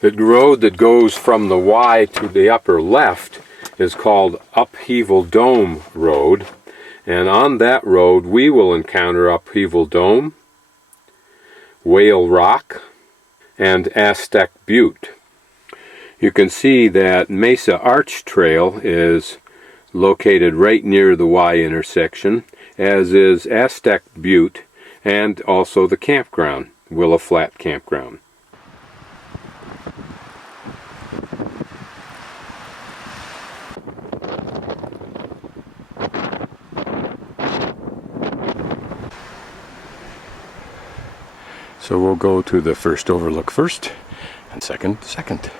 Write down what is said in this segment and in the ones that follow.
The road that goes from the Y to the upper left is called Upheaval Dome Road, and on that road we will encounter Upheaval Dome, Whale Rock, and Aztec Butte. You can see that Mesa Arch Trail is located right near the Y intersection, as is Aztec Butte and also the campground, Willow Flat Campground. So we'll go to the first overlook first, and second second.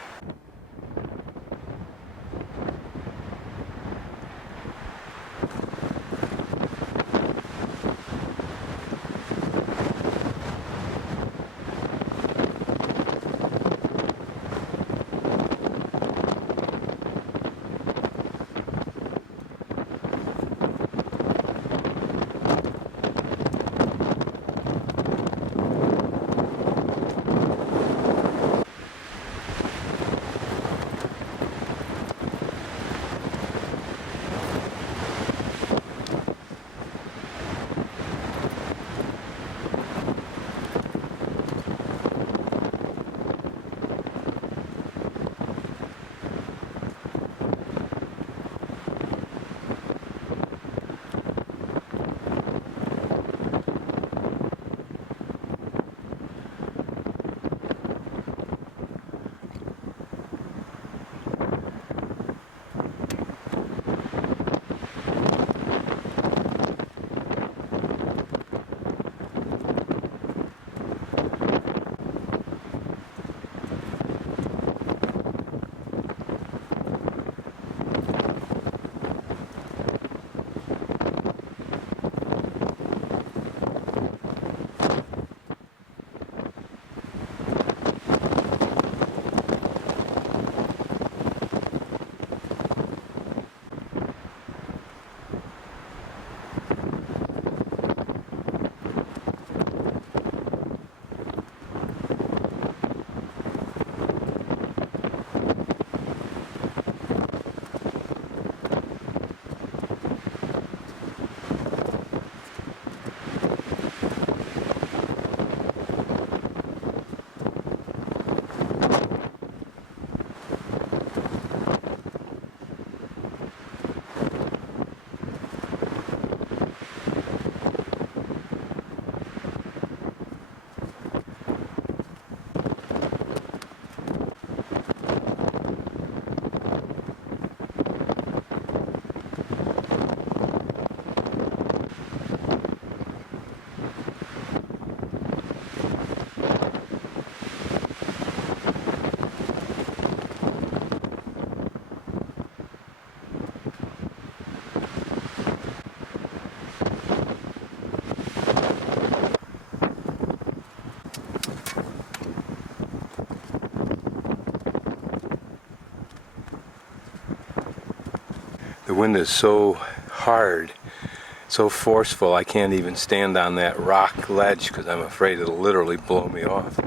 The wind is so hard, so forceful, I can't even stand on that rock ledge because I'm afraid it'll literally blow me off.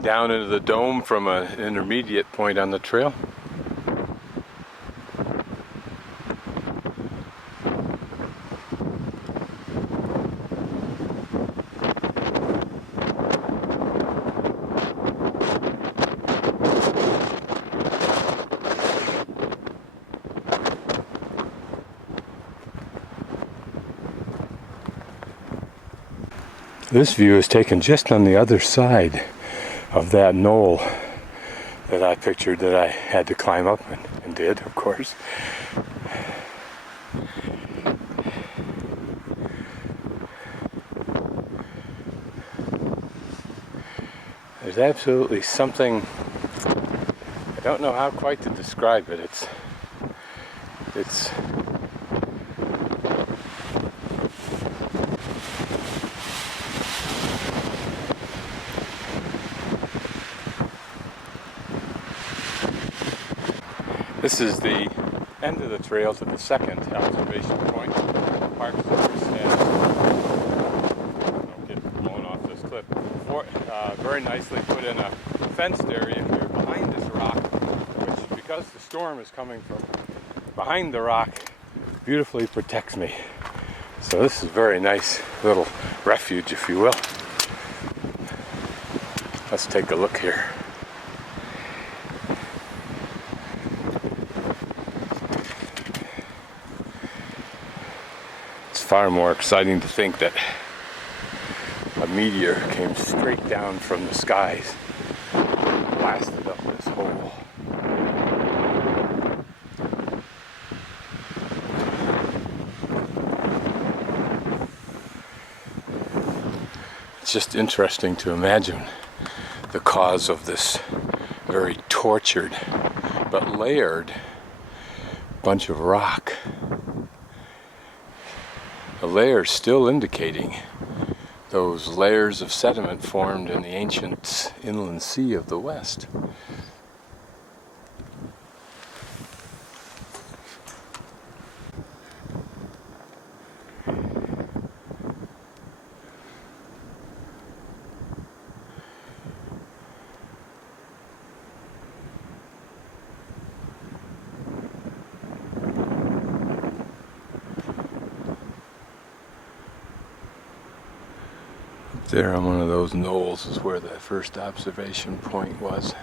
Down into the dome from an intermediate point on the trail. This view is taken just on the other side of that knoll that I pictured that I had to climb up, and did, of course. There's absolutely something, I don't know how quite to describe it. It's this is the end of the trail to the second observation point. Park service has, don't get blown off this cliff, very nicely put in a fenced area here behind this rock, which, because the storm is coming from behind the rock, beautifully protects me. So this is a very nice little refuge, if you will. Let's take a look here. It's far more exciting to think that a meteor came straight down from the skies and blasted up this hole. It's just interesting to imagine the cause of this very tortured but layered bunch of rock. The layers still indicating those layers of sediment formed in the ancient inland sea of the West. There on one of those knolls is where the first observation point was.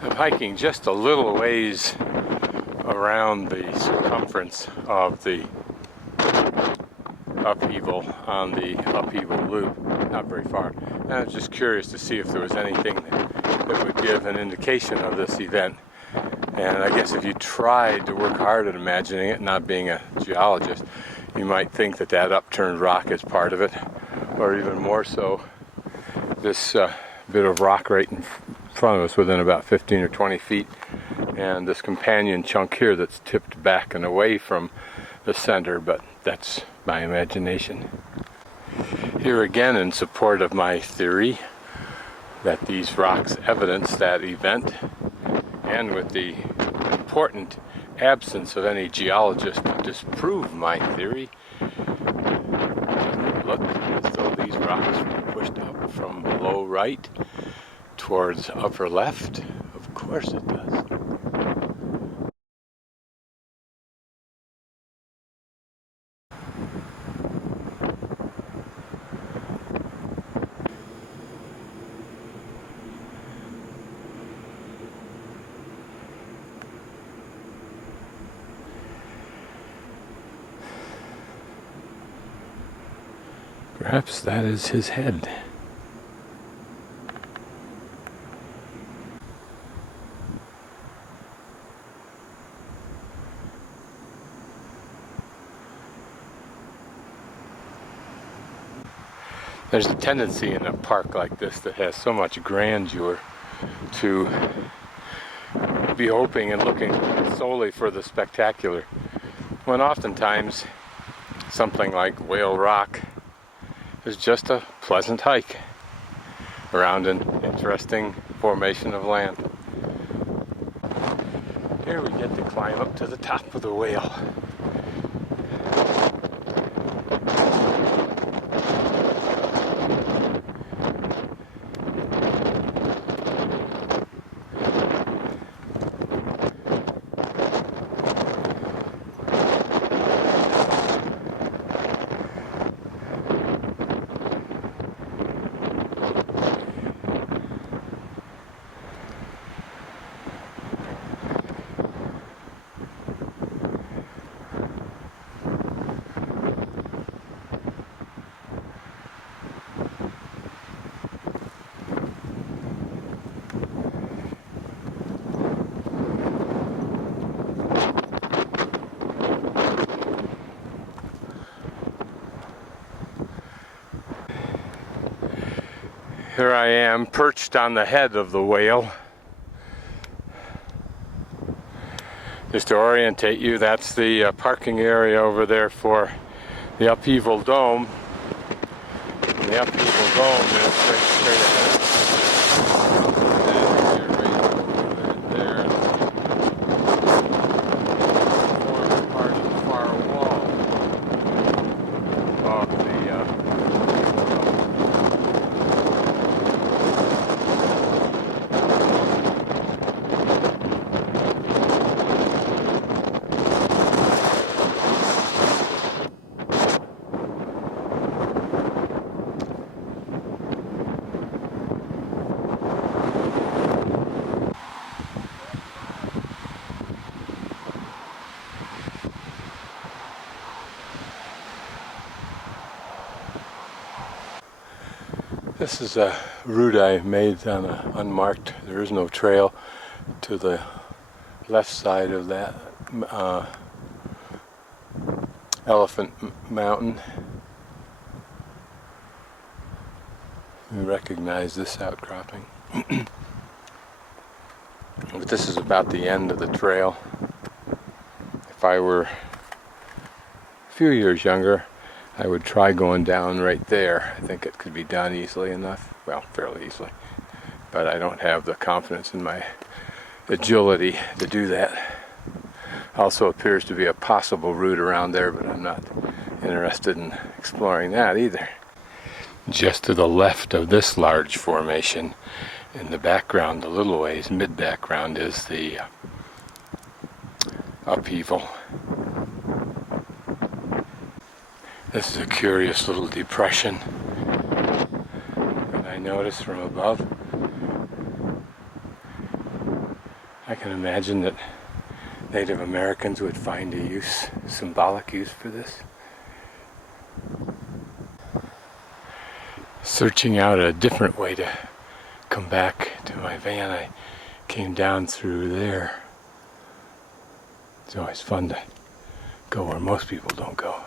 I'm hiking just a little ways around the circumference of the upheaval on the upheaval loop, not very far. And I was just curious to see if there was anything that would give an indication of this event. And I guess if you tried to work hard at imagining it, not being a geologist, you might think that that upturned rock is part of it, or even more so, this bit of rock right in front of us within about 15 or 20 feet, and this companion chunk here that's tipped back and away from the center, but that's my imagination. Here again, in support of my theory that these rocks evidence that event, and with the important absence of any geologist to disprove my theory, look as though these rocks were pushed up from below right towards upper left. Of course it does. Perhaps that is his head. There's a tendency in a park like this that has so much grandeur to be hoping and looking solely for the spectacular, when oftentimes something like Whale Rock is just a pleasant hike around an interesting formation of land. Here we get to climb up to the top of the whale. Here I am perched on the head of the whale. Just to orientate you, that's the parking area over there for the Upheaval Dome. And the Upheaval Dome is right straight ahead. This is a route I made on an unmarked, there is no trail to the left side of that Elephant Mountain. You recognize this outcropping. But this is about the end of the trail. If I were a few years younger, I would try going down right there. I think it could be done easily enough. Well, fairly easily. But I don't have the confidence in my agility to do that. Also appears to be a possible route around there, but I'm not interested in exploring that either. Just to the left of this large formation, in the background, a little ways, mid-background, is the upheaval. This is a curious little depression that I noticed from above. I can imagine that Native Americans would find a use, symbolic use for this. Searching out a different way to come back to my van, I came down through there. It's always fun to go where most people don't go.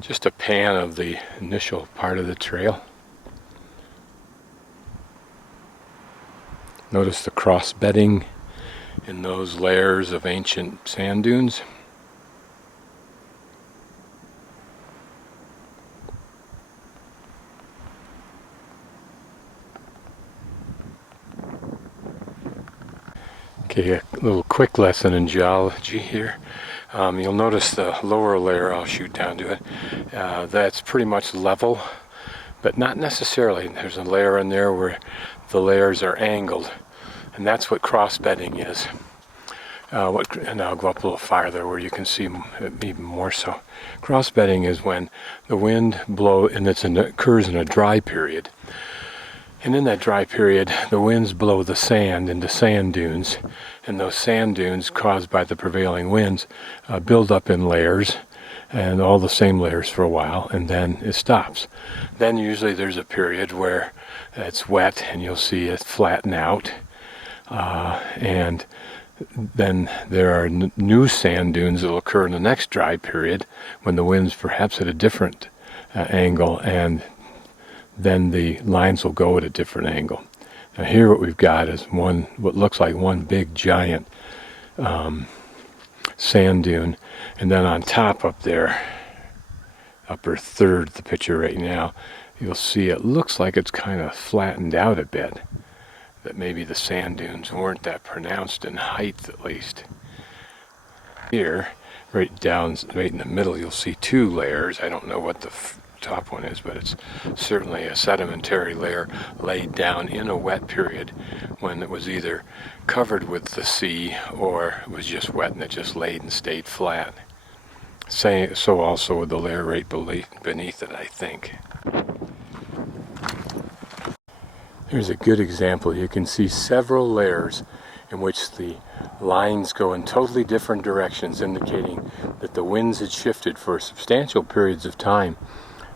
Just a pan of the initial part of the trail. Notice the cross bedding in those layers of ancient sand dunes. Okay, a little quick lesson in geology here. You'll notice the lower layer, I'll shoot down to it, that's pretty much level, but not necessarily. There's a layer in there where the layers are angled, and that's what cross bedding is. And I'll go up a little farther where you can see it even more so. Cross bedding is when the wind blows, and it occurs in a dry period. And in that dry period, the winds blow the sand into sand dunes, and those sand dunes, caused by the prevailing winds, build up in layers, and all the same layers for a while, and then it stops. Then usually there's a period where it's wet, and you'll see it flatten out, and then there are new sand dunes that will occur in the next dry period, when the wind's perhaps at a different angle, and then the lines will go at a different angle. Now here what we've got is what looks like one big giant sand dune, and then on top up there, upper third of the picture right now, you'll see it looks like it's kind of flattened out a bit, that maybe the sand dunes weren't that pronounced in height at least. Here, right in the middle, you'll see two layers. I don't know what the top one is, but it's certainly a sedimentary layer laid down in a wet period when it was either covered with the sea or it was just wet and it just laid and stayed flat. So also with the layer right beneath it, I think. Here's a good example. You can see several layers in which the lines go in totally different directions, indicating that the winds had shifted for substantial periods of time,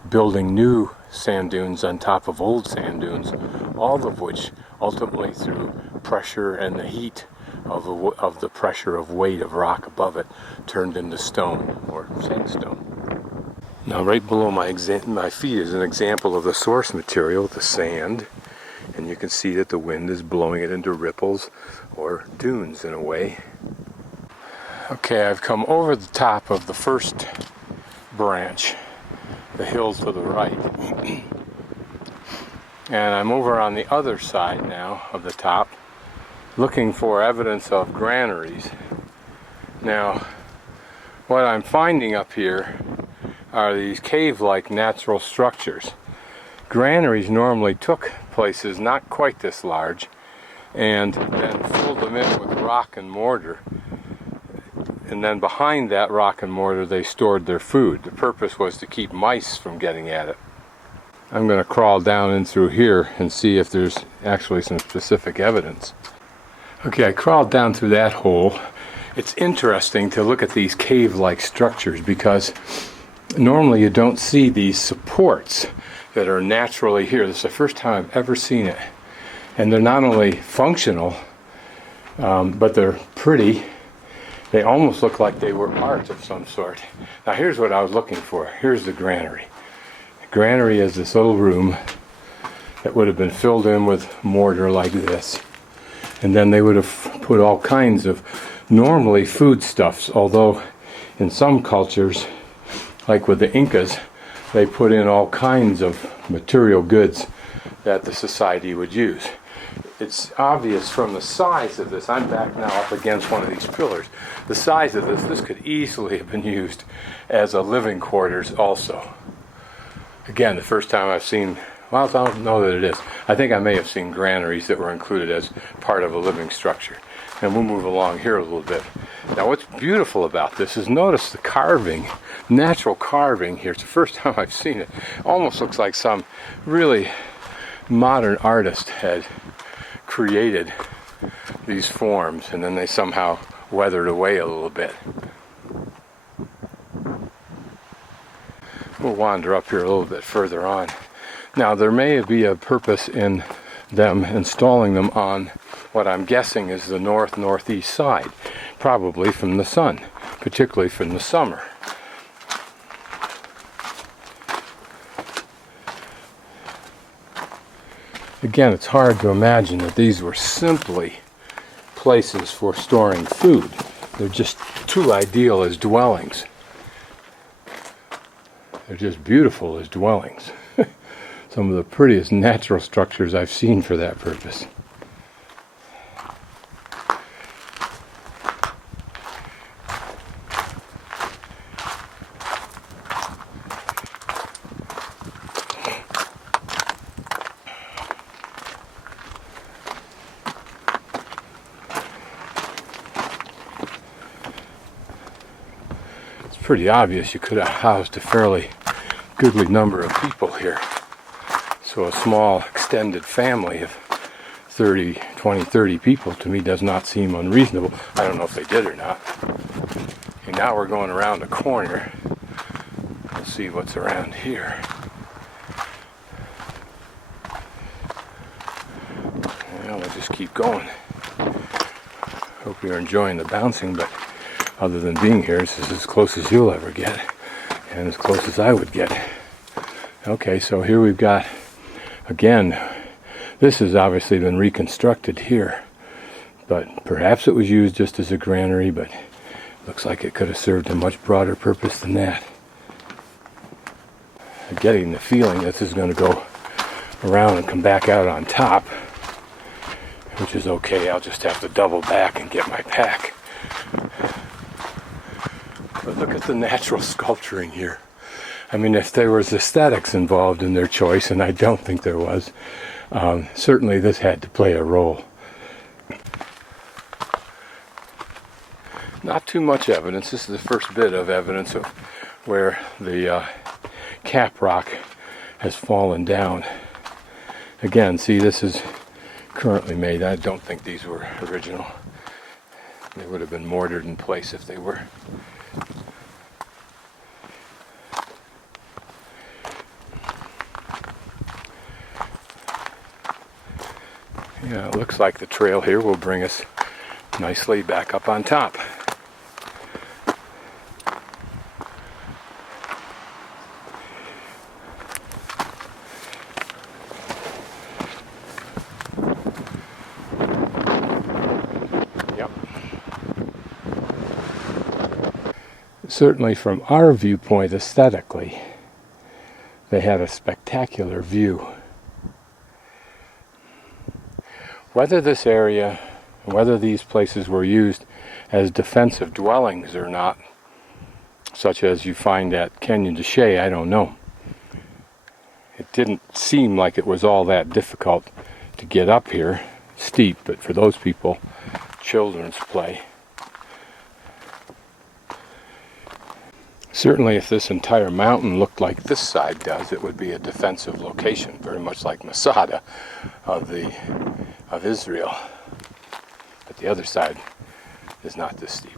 building new sand dunes on top of old sand dunes, all of which ultimately through pressure and the heat of the pressure of weight of rock above it turned into stone or sandstone. Now right below my feet is an example of the source material, the sand, and you can see that the wind is blowing it into ripples or dunes in a way. Okay, I've come over the top of the first branch, the hill to the right, and I'm over on the other side now of the top looking for evidence of granaries. Now what I'm finding up here are these cave-like natural structures. Granaries normally took places not quite this large and then filled them in with rock and mortar, and then behind that rock and mortar they stored their food. The purpose was to keep mice from getting at it. I'm going to crawl down in through here and see if there's actually some specific evidence. Okay, I crawled down through that hole. It's interesting to look at these cave-like structures because normally you don't see these supports that are naturally here. This is the first time I've ever seen it. And they're not only functional, but they're pretty. They almost look like they were art of some sort. Now here's what I was looking for. Here's the granary. The granary is this little room that would have been filled in with mortar like this. And then they would have put all kinds of normally foodstuffs, although in some cultures, like with the Incas, they put in all kinds of material goods that the society would use. It's obvious from the size of this. I'm back now up against one of these pillars. The size of this could easily have been used as a living quarters also. Again, the first time I've seen, well, I don't know that it is. I think I may have seen granaries that were included as part of a living structure. And we'll move along here a little bit. Now what's beautiful about this is notice the carving, natural carving here. It's the first time I've seen it. Almost looks like some really modern artist had created these forms and then they somehow weathered away a little bit. We'll wander up here a little bit further on. Now there may be a purpose in them installing them on what I'm guessing is the northeast side, probably from the sun, particularly from the summer. Again, it's hard to imagine that these were simply places for storing food. They're just too ideal as dwellings. They're just beautiful as dwellings. Some of the prettiest natural structures I've seen for that purpose. It's pretty obvious you could have housed a fairly goodly number of people here. So a small extended family of 30 people to me does not seem unreasonable. I don't know if they did or not. And now we're going around a corner. We'll see what's around here. Well, we'll just keep going. Hope you're enjoying the bouncing, but other than being here, this is as close as you'll ever get, and as close as I would get. Okay, so here we've got, again, This has obviously been reconstructed here, but perhaps it was used just as a granary, but looks like it could have served a much broader purpose than that. I'm getting the feeling this is going to go around and come back out on top, which is okay. I'll just have to double back and get my pack. But look at the natural sculpturing here. I mean, if there was aesthetics involved in their choice, and I don't think there was, certainly this had to play a role. Not too much evidence. This is the first bit of evidence of where the cap rock has fallen down. Again, see, this is currently made. I don't think these were original. They would have been mortared in place if they were. Yeah, it looks like the trail here will bring us nicely back up on top. Yep. Certainly from our viewpoint aesthetically, they had a spectacular view. Whether this area, whether these places were used as defensive dwellings or not, such as you find at Canyon de Chelly, I don't know. It didn't seem like it was all that difficult to get up here. Steep, but for those people, children's play. Certainly if this entire mountain looked like this side does, it would be a defensive location, very much like Masada of Israel. But the other side is not this steep.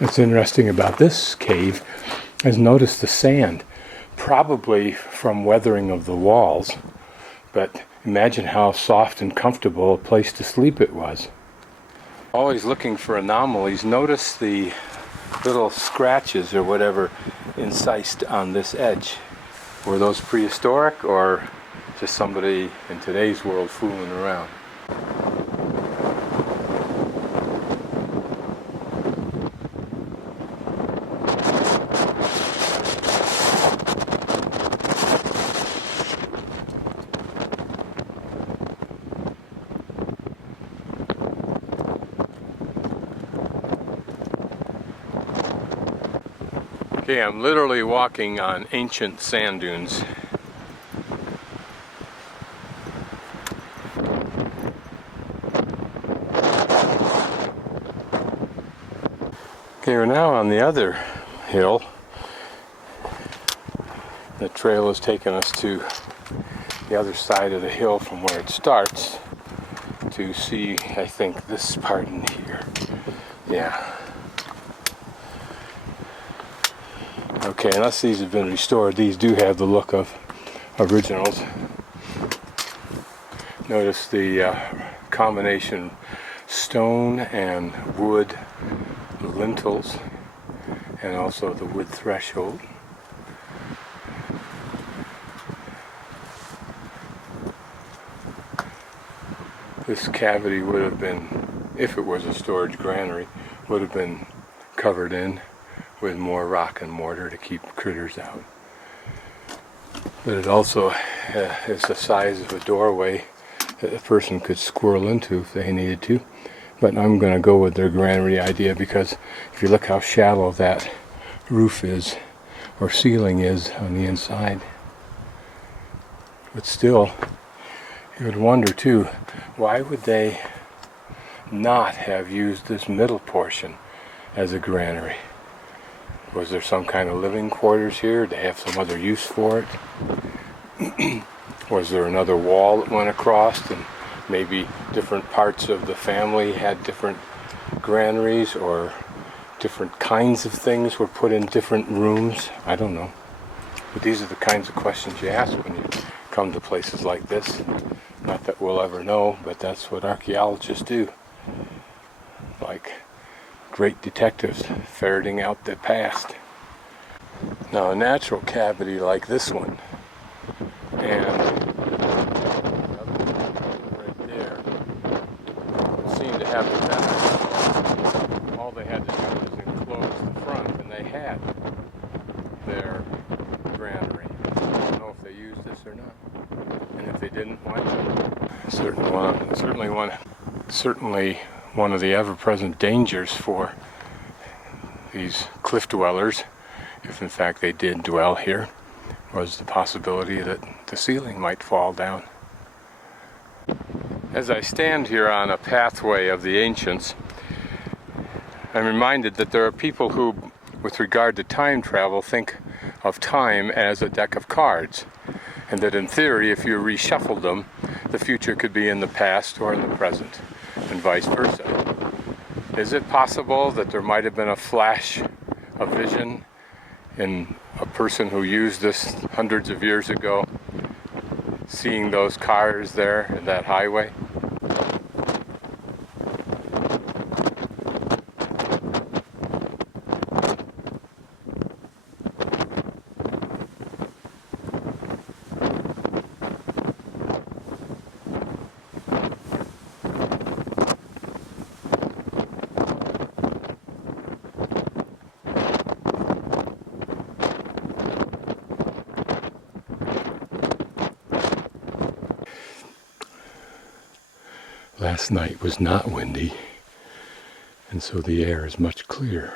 What's interesting about this cave is notice the sand, probably from weathering of the walls, but imagine how soft and comfortable a place to sleep it was. Always looking for anomalies. Notice the little scratches or whatever incised on this edge. Were those prehistoric or just somebody in today's world fooling around? Okay, I'm literally walking on ancient sand dunes. Okay, we're now on the other hill. The trail has taken us to the other side of the hill from where it starts to see, I think, this part in here. Yeah. Okay, unless these have been restored, these do have the look of originals. Notice the combination stone and wood lintels, and also the wood threshold. This cavity would have been, if it was a storage granary, would have been covered in with more rock and mortar to keep critters out. But it also is the size of a doorway that a person could squirrel into if they needed to. But I'm going to go with their granary idea because if you look how shallow that roof is, or ceiling is on the inside. But still, you would wonder too, why would they not have used this middle portion as a granary? Was there some kind of living quarters here? Did they have some other use for it? Was there another wall that went across, and maybe different parts of the family had different granaries, or different kinds of things were put in different rooms? I don't know. But these are the kinds of questions you ask when you come to places like this. Not that we'll ever know, but that's what archaeologists do. Like great detectives ferreting out the past. Now a natural cavity like this one, and right there, would seem to have the best. All they had to do was enclose the front, and they had their granary. I don't know if they used this or not, and if they didn't, why not? Certainly one of the ever-present dangers for these cliff dwellers, if in fact they did dwell here, was the possibility that the ceiling might fall down. As I stand here on a pathway of the ancients, I'm reminded that there are people who, with regard to time travel, think of time as a deck of cards, and that in theory, if you reshuffled them, the future could be in the past or in the present, and vice versa. Is it possible that there might have been a flash of vision in a person who used this hundreds of years ago, seeing those cars there in that highway? Last night was not windy, and so the air is much clearer.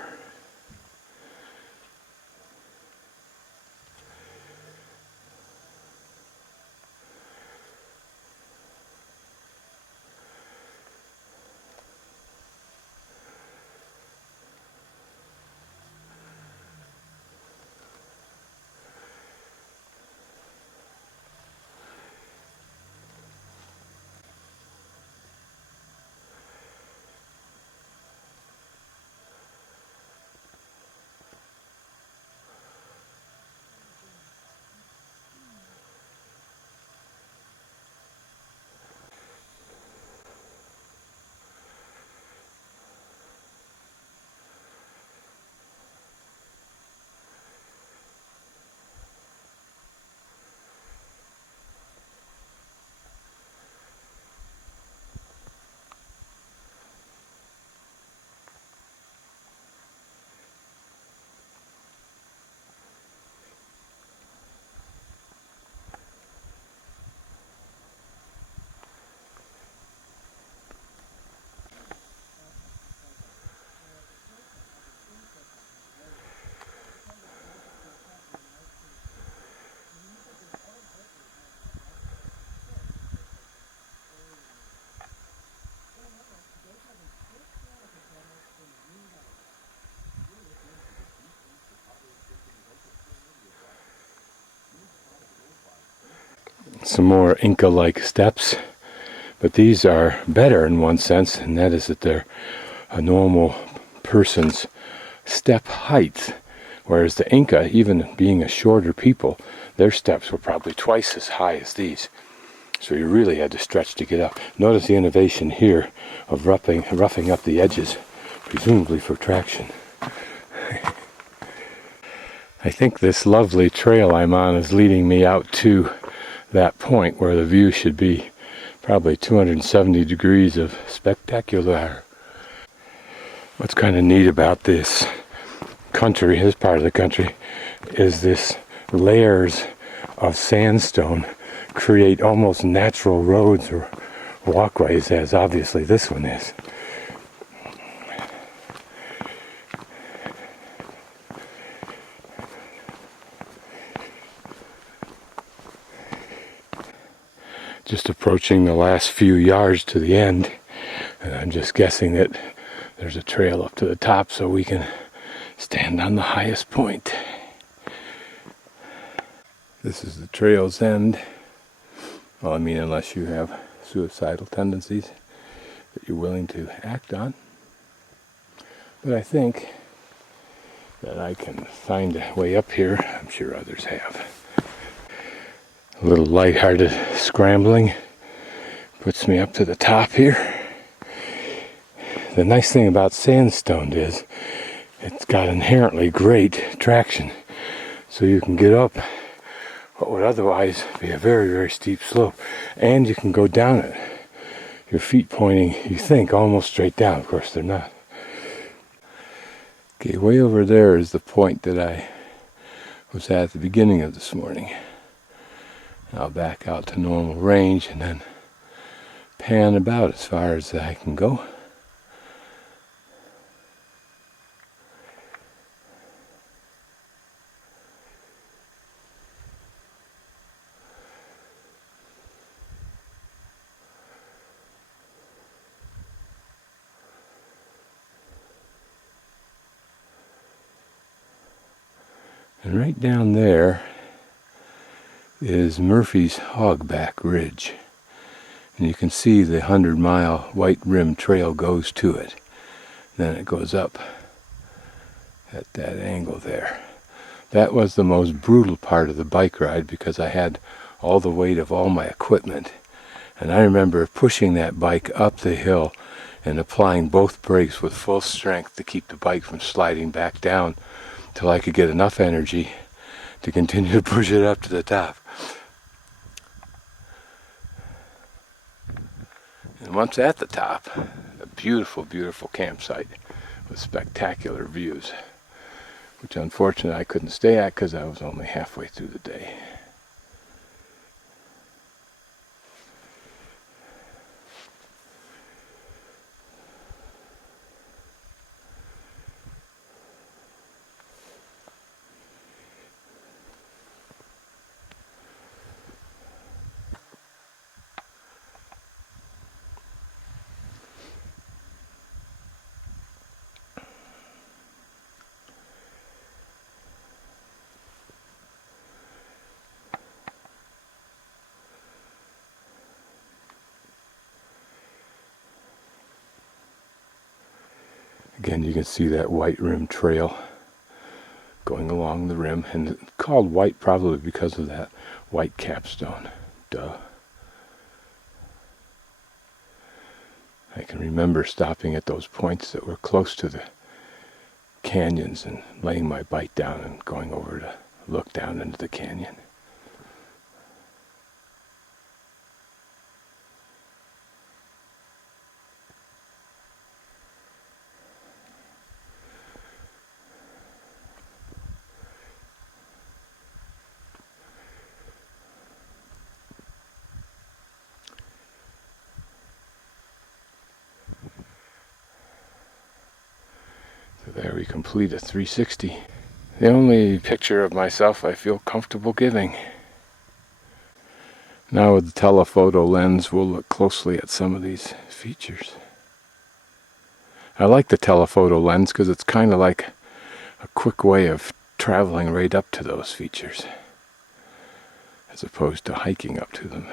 Some more Inca-like steps, but these are better in one sense, and that is that they're a normal person's step height, whereas the Inca, even being a shorter people, their steps were probably twice as high as these. So you really had to stretch to get up. Notice the innovation here of roughing up the edges, presumably for traction. I think this lovely trail I'm on is leading me out to that point where the view should be probably 270 degrees of spectacular. What's kind of neat about this country, this part of the country, is this layers of sandstone create almost natural roads or walkways, as obviously this one is. Just approaching the last few yards to the end, and I'm just guessing that there's a trail up to the top so we can stand on the highest point. This is the trail's end. Well, I mean, unless you have suicidal tendencies that you're willing to act on. But I think that I can find a way up here. I'm sure others have. A little lighthearted scrambling puts me up to the top here. The nice thing about sandstone is it's got inherently great traction. So you can get up what would otherwise be a very, very steep slope. And you can go down it. Your feet pointing, you think, almost straight down. Of course, they're not. Okay, way over there is the point that I was at the beginning of this morning. I'll back out to normal range and then pan about as far as I can go. And right down there is Murphy's Hogback Ridge. And you can see the 100-mile white rim trail goes to it. Then it goes up at that angle there. That was the most brutal part of the bike ride because I had all the weight of all my equipment. And I remember pushing that bike up the hill and applying both brakes with full strength to keep the bike from sliding back down till I could get enough energy to continue to push it up to the top. And once at the top, a beautiful, beautiful campsite with spectacular views, which unfortunately I couldn't stay at because I was only halfway through the day. Again, you can see that white rim trail going along the rim, and it's called white probably because of that white capstone. Duh. I can remember stopping at those points that were close to the canyons and laying my bike down and going over to look down into the canyon. So there we complete a 360. The only picture of myself I feel comfortable giving. Now with the telephoto lens, we'll look closely at some of these features. I like the telephoto lens because it's kind of like a quick way of traveling right up to those features, as opposed to hiking up to them.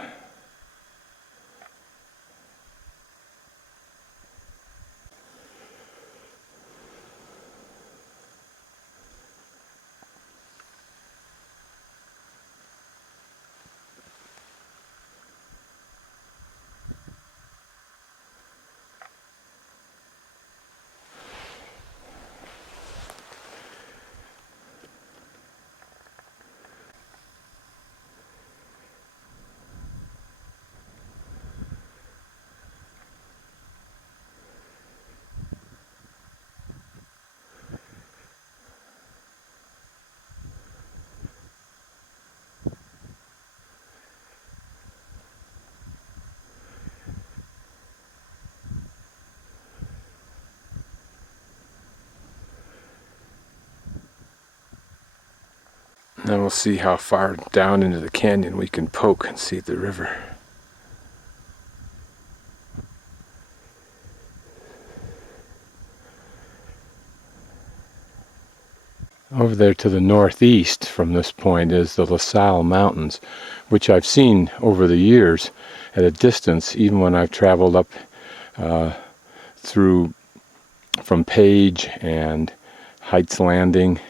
Now we'll see how far down into the canyon we can poke and see the river. Over there to the northeast from this point is the La Salle Mountains, which I've seen over the years at a distance, even when I've traveled up through from Page and Heights Landing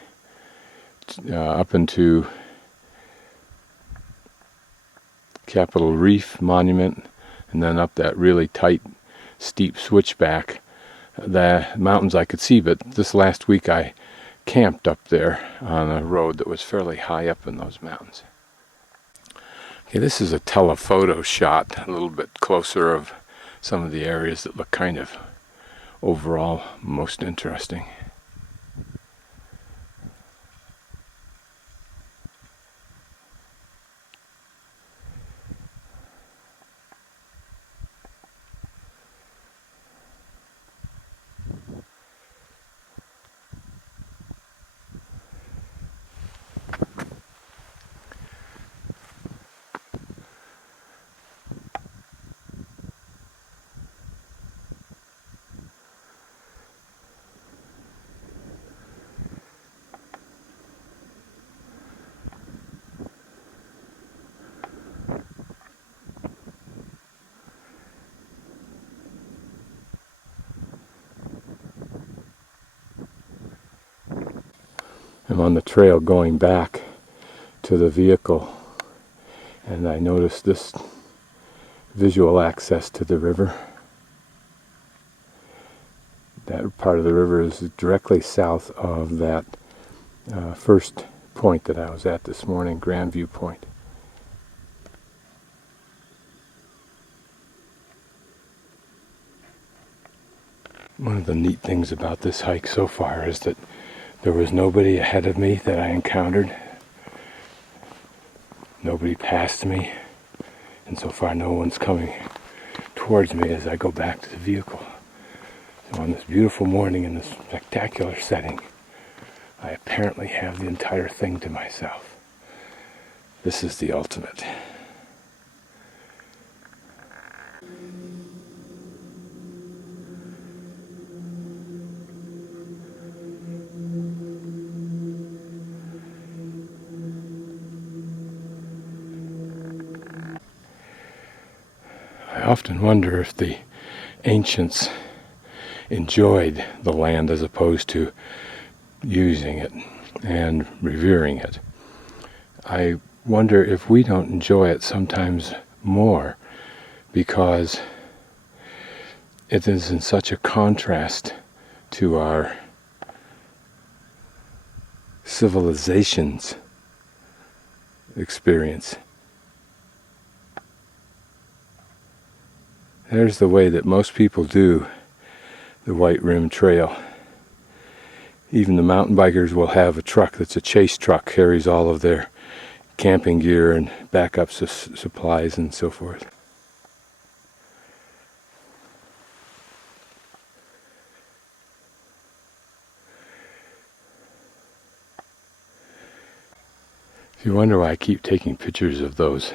up into Capitol Reef Monument, and then up that really tight, steep switchback. The mountains I could see, but this last week I camped up there on a road that was fairly high up in those mountains. Okay, this is a telephoto shot, a little bit closer of some of the areas that look kind of overall most interesting. I'm on the trail going back to the vehicle, and I noticed this visual access to the river. That part of the river is directly south of that first point that I was at this morning, Grandview Point. One of the neat things about this hike so far is that there was nobody ahead of me that I encountered. Nobody passed me. And so far no one's coming towards me as I go back to the vehicle. So on this beautiful morning in this spectacular setting, I apparently have the entire thing to myself. This is the ultimate. I often wonder if the ancients enjoyed the land as opposed to using it and revering it. I wonder if we don't enjoy it sometimes more because it is in such a contrast to our civilization's experience. There's the way that most people do the White Rim Trail. Even the mountain bikers will have a truck that's a chase truck, carries all of their camping gear and backup supplies and so forth. If you wonder why I keep taking pictures of those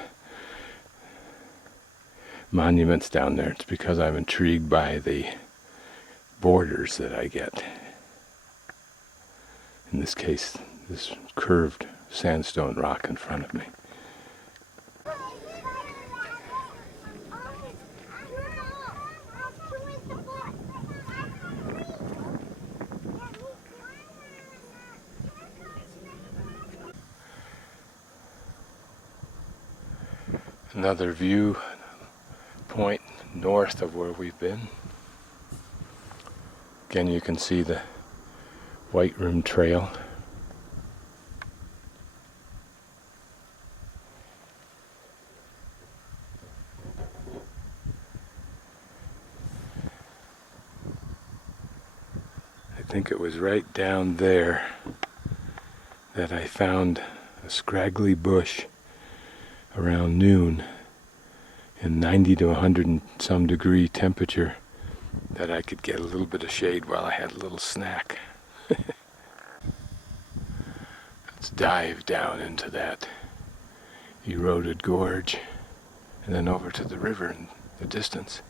monuments down there, it's because I'm intrigued by the borders that I get. In this case, this curved sandstone rock in front of me. Another view point north of where we've been. Again, you can see the White Rim Trail. I think it was right down there that I found a scraggly bush around noon in 90 to 100 and some degree temperature that I could get a little bit of shade while I had a little snack. Let's dive down into that eroded gorge and then over to the river in the distance.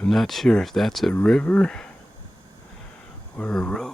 I'm not sure if that's a river or a road.